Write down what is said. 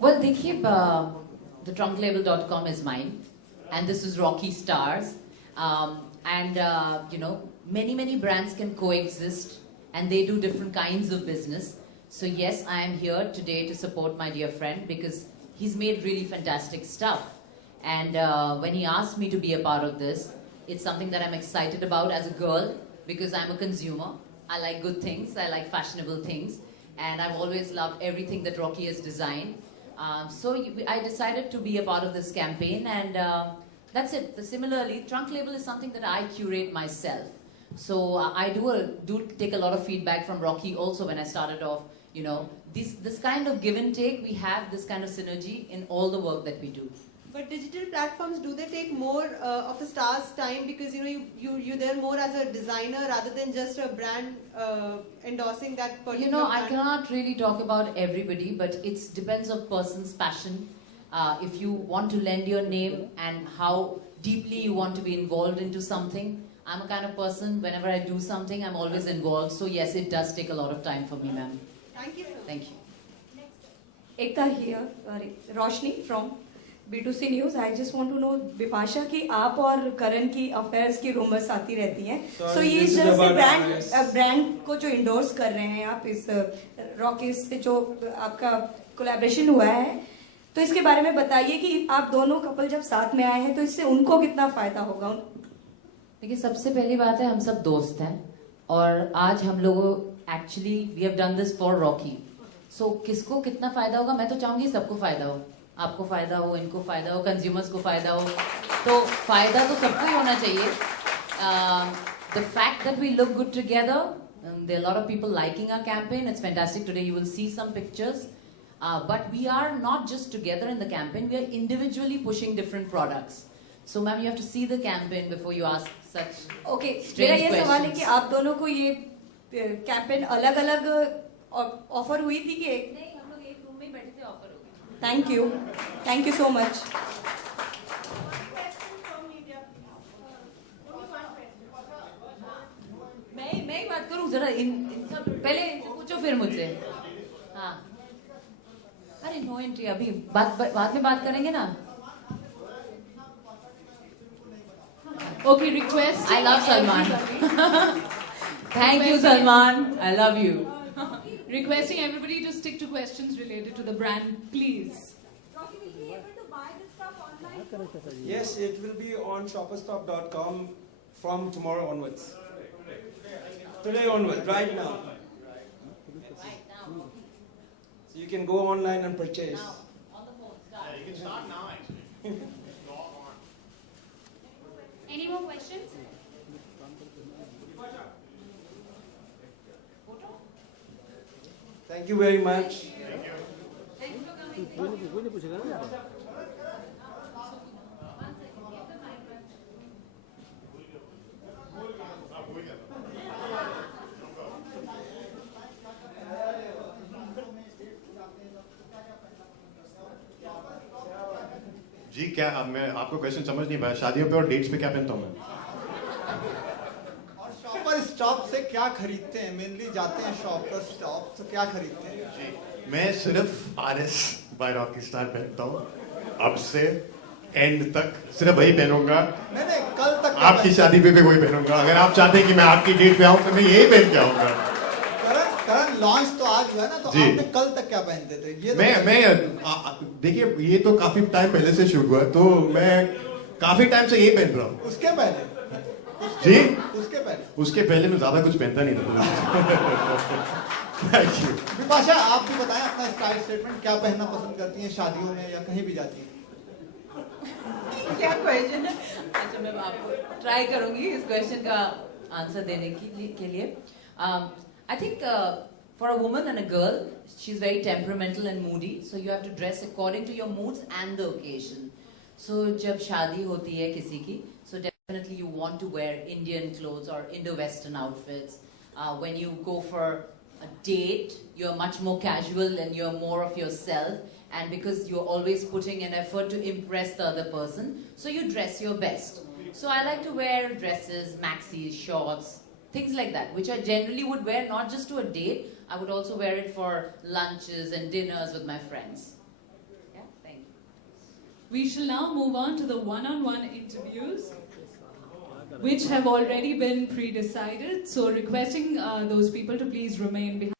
Well, देखिए, thetruncklabel.com is mine, and this is Rocky Stars, and many brands can coexist, and they do different kinds of business. So yes, I am here today to support my dear friend because he's made really fantastic stuff, and when he asked me to be a part of this, it's something that I'm excited about as a girl because I'm a consumer. I like good things, I like fashionable things, and I've always loved everything that Rocky has designed. I decided to be a part of this campaign, and that's it. Similarly, Trunk Label is something that I curate myself. So I do take a lot of feedback from Rocky also when I started off. You know, this kind of give and take, we have this kind of synergy in all the work that we do. But digital platforms, do they take more of a star's time because you're there more as a designer rather than just a brand endorsing that particular brand? I cannot really talk about everybody, but it depends on person's passion. If you want to lend your name and how deeply you want to be involved into something. I'm a kind of person, whenever I do something, I'm always involved. So yes, it does take a lot of time for me, ma'am. Thank you. Thank you. Ekta here, Roshni from B2C News. I just want to know, Bipasha, कि आप और करण की affairs की rumors आती रहती हैं. So ये जैसे brand को जो endorse कर रहे हैं आप इस Rocky से जो आपका collaboration हुआ है, तो इसके बारे में बताइए कि आप दोनों couple जब साथ में आए हैं तो इससे उनको कितना फायदा होगा? देखिए, सबसे पहली बात है, हम सब दोस्त हैं और आज हम लोगों actually we have done this for Rocky. So किसको कितना फायदा होगा? मैं तो चाहूंगी सबको फायदा हो. आपको फायदा हो, इनको फायदा हो, कंज्यूमर्स को फायदा हो, तो फायदा तो सबको ही होना चाहिए. The fact that we look good together, there are a lot of people liking our campaign. It's fantastic. Today you will see some pictures. But we are not just together in the campaign. We are individually pushing different products. So ma'am, you have to see the campaign before you ask such strange questions. मेरा ये सवाल है कि आप दोनों को ये campaign अलग-अलग offer हुई थी कि एक? नहीं, हम लोग एक रूम में ही बैठे थे, ऑफर हो गया. Thank you so much. मैं ही बात करूं जरा, इन सब पहले इनसे पूछो फिर मुझसे. हाँ, अरे नो एंट्री, अभी बाद में बात करेंगे ना. Okay, request. I love Salman. Thank you, Salman. I love you. Requesting everybody to stick to questions related to the brand, please. Rocky, will you be able to buy this stuff online? Yes, it will be on shopperstop.com from tomorrow onwards. Today onwards, right now. So you can go online and purchase. Now, on the phone, start. Yeah, you can start now actually. Any more questions? Thank you very much. Thank you for coming. जी क्या, अब मैं आपको question समझ नहीं पाया. शादियों पे और डेट्स पे क्या पहनता हूँ मैं? और शॉपर स्टॉप से क्या खरीदते हैं? मेनली जाते हैं शॉपर स्टॉप तो क्या खरीदते हैं? जी, मैं सिर्फ RS बाय रॉकी स्टार पहनता हूँ. अब से एंड तक सिर्फ वही पहनूंगा. नहीं, कल तक आपकी शादी पे भी वही पहनूंगा. अगर आप चाहते हैं कि मैं आपकी डेट पे आऊँ तो मैं यही पहन के आऊंगा. करण लॉन्च तो आज हुआ ना, तो आपने कल तक क्या पहनते थे? ये देखिए, ये तो काफी टाइम पहले से शूट हुआ, तो मैं काफी टाइम से ये पहन रहा हूँ. उसके पहले उसके पहले मैं ज्यादा कुछ पहनता नहीं था. Thank you. विपाशा, आप भी बताएं अपना स्टाइल स्टेटमेंट, क्या पहनना पसंद करती हैं शादियों में या कहीं भी जाती हैं? क्या क्वेश्चन है? अच्छा, मैं आपको ट्राई करूंगी इस क्वेश्चन का आंसर देने के लिए. I think for a woman and a girl, she's very temperamental and moody, so you have to dress according to your moods and the occasion. So जब शादी होती है किसी की, so definitely you want to wear Indian clothes or Indo-Western outfits. When you go for a date, you're much more casual and you're more of yourself, and because you're always putting an effort to impress the other person, so you dress your best. So I like to wear dresses, maxis, shorts, things like that, which I generally would wear not just to a date, I would also wear it for lunches and dinners with my friends. We shall now move on to the one-on-one interviews, which have already been pre-decided. So requesting those people to please remain behind.